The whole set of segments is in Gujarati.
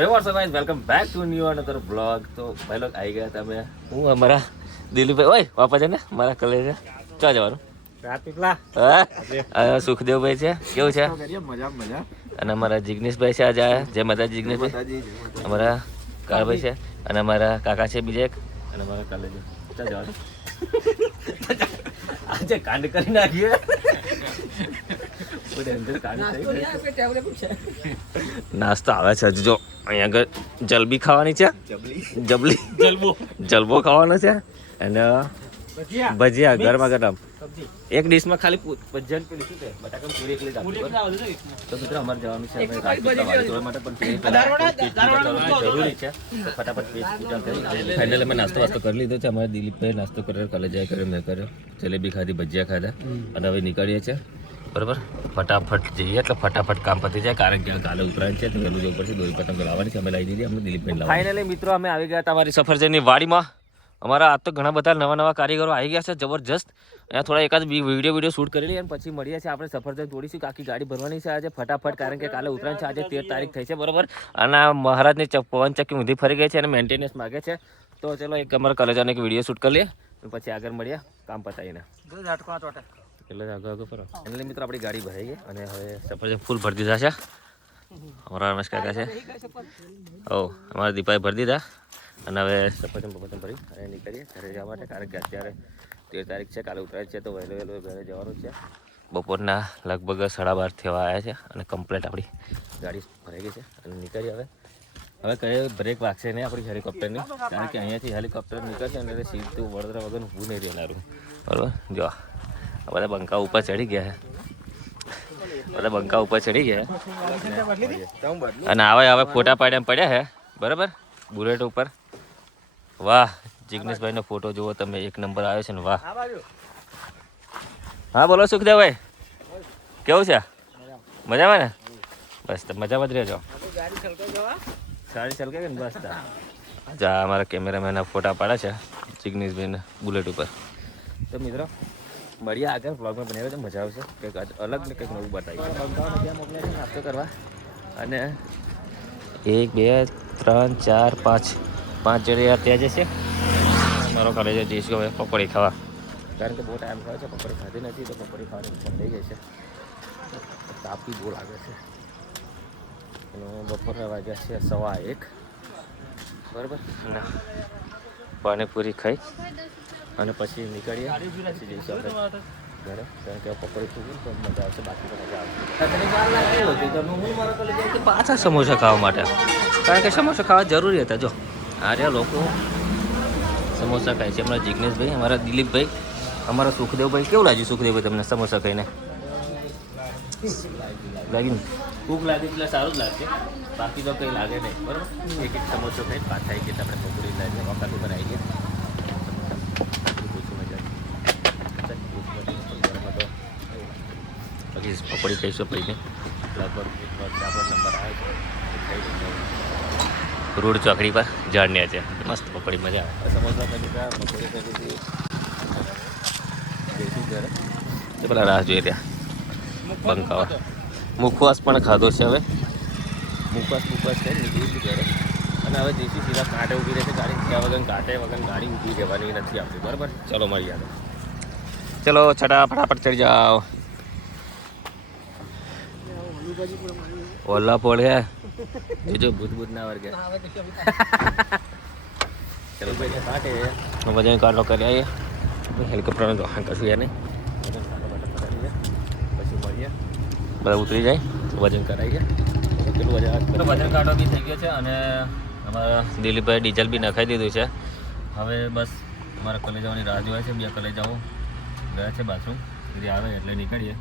Welcome back to new another blog. તો ભાઈ લોગ આવી ગયા તમે, હું અમારા દિલીપભાઈ. ઓય વાપા છે ને મારા કલેજ ચા જવાનું સુખદેવભાઈ છે, કેવું છે? અને અમારા જિગ્નેશભાઈ છે આજે આયા. જય માતા જિગ્નેશભાઈ. અમારા કાળભાઈ છે અને અમારા કાકા છે બીજા એક અને અમારા કલેજ ચા જવાનું. આજે કાંડ કરી નાખીએ. નાસ્તો આવે છે હજુ. જો અહીંયા આગળ જલબી ખાવાની છે, જલબો ખાવાનો છે અને ભજીયા ગરમા ગરમ એક ડીશમાં ખાલી ભજીયા પેલી શું છે બટાકા પૂરી એકલી તો મિત્રો અમારે જવાનું છે માટે પણ જરૂરી છે. ફટાફટ પેજ પૂજા કરી ફાઇનલ અમે નાસ્તો વાસ્તો કરી લીધો છે. અમારે દિલીપભાઈ નાસ્તો કર્યો, કલેજા કર્યો, મેં કર્યો, જલેબી ખાધી, ભજીયા ખાધા અને હવે નીકળીએ છીએ. બરાબર, ફટાફટ જઈએ એટલે ફટાફટ કામ પતી જાય, કારણ કે કાલે ઉતરાયણ છે તો વહેલું જવું પડશે. દોરી પતંગ લાવવાની છે, અમે લાવી દીધી. અમને દિલીપભાઈ ફાઇનલી મિત્રો અમે આવી ગયા તમારી સફરજનની વાડીમાં. અમારા આજ તો ઘણા બધા નવા કારીગરો આવી ગયા છે, જબરજસ્ત. અહીંયા થોડા એકાદ વિડીયો શૂટ કરી લઈએ અને પછી મળીએ છીએ. આપણે સફરજન તોડીશું, આખી ગાડી ભરવાની છે આજે ફટાફટ, કારણ કે કાલે ઉતરાયણ છે. આજે 13 તારીખ થઈ છે, બરાબર. અને મહારાજની પવન ચક્કી ઊંધી ફરી ગઈ છે અને મેન્ટેનન્સ માગે છે. તો ચલો એક અમારા કલેજાનો એક વિડીયો શૂટ કરી લઈએ પછી આગળ મળીએ કામ પતાવીને. એટલે આગળ ફરો એટલે મિત્રો આપણી ગાડી ભરાઈ ગઈ અને હવે સફરજન ફૂલ ભરી દીધા છે. અમારા રમેશ કાકા છે, અમારા દીપાએ ભરી દીધા અને હવે સફરજન ભરી અને નીકળીએ ઘરે જવા માટે, કારણ કે અત્યારે 13 તારીખ છે, કાલે ઉતરાય છે તો વહેલું ઘરે જવાનું છે. બપોરના લગભગ 12:30 થવા આવ્યા છે અને કમ્પ્લીટ આપણી ગાડી ભરાઈ ગઈ છે અને નીકળીએ. હવે કઈ બ્રેક વાગશે નહીં આપણી હેલિકોપ્ટરની, કારણ કે અહીંયાથી હેલિકોપ્ટર નીકળશે અને એટલે સીધું વડોદરા વગર ઊભું નહીં રહેનારું, બરાબર. જો બધા બંકા ઉપર ચડી ગયા અને હવે ફોટા પાડ્યા પડ્યા છે, બરાબર, બુલેટ ઉપર. વાહ, જિગ્નેશભાઈનો ફોટો જુઓ તમે, એક નંબર આવ્યો છે ને. વાહ, હા બોલો સુખદેવભાઈ, કેવું છે? મજામાં ને? બસ મજામાં જ રહેજો. સારી છલકે ને બસ. જા અમારા કેમેરામેનના ફોટા પાડે છે જિગ્નેશભાઈના બુલેટ ઉપર. તો મિત્રો મળીએ આગળ બ્લોગમાં બનાવ્યો તો મજા આવશે, કંઈક અલગ ને કંઈક નવું બતાવીએ. બંકાઓને ત્યાં મોકલ્યા છે નાસ્તો કરવા અને 1 2 3 4 5 જગ્યા ત્યાં જશે. મારો કોલેજ જઈશું હવે પકોડી ખાવા, કારણ કે બહુ ટાઈમ થયો છે પકોડી ખાધી નથી, તો પકોડી ખાવાની ઈચ્છા થઈ ગઈ છે. તાપી બહુ લાગે છે અને બપોરના વાગ્યા છે 1:15, બરાબર. અને પાણીપુરી ખાઈ અને પછી નીકળીએ, પછી જઈશું આપણે ઘરે, કારણ કે પકોડી થયું તો મજા આવશે, બાકી તો મજા આવશે. પાછા સમોસા ખાવા માટે, કારણ કે સમોસા ખાવા જરૂરી હતા. જો આ રહ્યા લોકો સમોસા ખાય છે, અમારા જિગ્નેશભાઈ, અમારા દિલીપભાઈ, અમારા સુખદેવભાઈ. કેવું લાગ્યું સુખદેવભાઈ તમને સમોસા ખાઈને? લાગ્યું? ભૂખ લાગી એટલે સારું જ લાગશે, બાકી તો કંઈ લાગે નહીં, બરાબર. એક સમોસો ખાઈ પાછા આવી ગયા, આપણે પકોડી લાવીએ વખત ઉપર આવી ગયા. પછી પકોડી ખાઈશું, પછી લગભગ 1 વાગે આપણો નંબર આવે છે, રોડ ચોકડી પર ઝાડન્યા છે, મસ્ત પકોડી, મજા આવે. સમોસા કરી દીધા, પકોડી કરી દીધી, જઈશું ઘરે. તો પેલા રાહ જોઈએ ત્યાં બંકાવા. મુખવાસ પણ ખાધો છે, હવે મુખવાસ છે, નીકળીશું ઘરે અને હવે જઈશું સીધા કાંટે ઊભી રહેશે ગાડી, ત્યાં વગર કાંટે વગર ગાડી ઊભી રહેવાની નથી આપણી, બરાબર. ચલો મળીએ આગળ. ચલો છટા ફટાફટ ચડી જાઓ. ઓલા પોળ હે જો ભૂત ના વર્ગે. ચલો ભાઈ કાંટે વજન કાઢો કરી આવીએ, હેલિકોપ્ટરનો તો કશું યાર નહીં. વજન કાઢો પછી મળીએ, બધા ઉતરી જાય વજન કરાવીએ. કેટલું વજન કાઢો બી થઈ ગયો છે અને અમારા દિલીપભાઈ ડીઝલ બી નખાઈ દીધું છે. હવે બસ અમારા કલેજાઓની રાહ જોવાય છે. 2 કલેજાઓ ગયા છે બાથરૂમ, સુધી આવે એટલે નીકળીએ.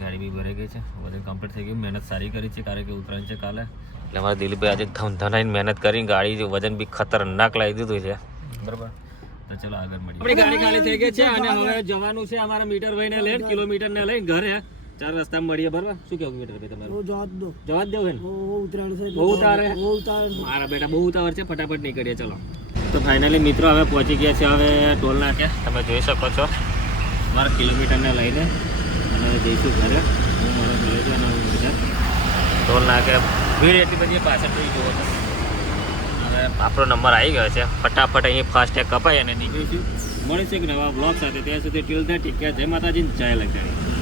ગાડી બી ભરાઈ ગઈ છે, વજન કમ્પ્લીટ થઈ ગયું. મહેનત સારી કરી છે, કારણ કે ઉતરાયણ છે કાલે, એટલે અમારા દિલીપભાઈ આજે ધમધનાઈને મહેનત કરી, ગાડી વજન બી ખતરનાક લાવી દીધું છે, બરાબર. તો ચલો આગળ મળીએ. આપણી ગાડી ખાલી થઈ ગઈ છે અને હવે જવાનું છે અમારા મીટર ભાઈને લઈને, કિલોમીટરને લઈને ઘરે. 4 રસ્તા મળીએ, બરાબર. શું કેવું મીટર ભાઈ તમારું? જવા જ દો ને, બહુ ઉતારે મારા બેટા, બહુ ઉતાવળ છે, ફટાફટ નીકળીએ. ચલો તો ફાઇનલી મિત્રો હવે પહોંચી ગયા છે, હવે ટોલ નાકે તમે જોઈ શકો છો, મારા કિલોમીટરને લઈને અને જઈશું ઘરે. હું મારા ઘરે છું અને બધા ટોલ નાકે ભીડ એટલી બધી પાછળ જોઈ જુઓ તો આપણો નંબર આવી ગયો છે. ફટાફટ અહીં ફાસ્ટેગ કપાય અને નીકળીશું. મળીશું એક નવા બ્લોગ સાથે. ત્યાં સુધી ટીલ ધ ટેક કેર. જય માતાજી, જય લક્ષ્મી.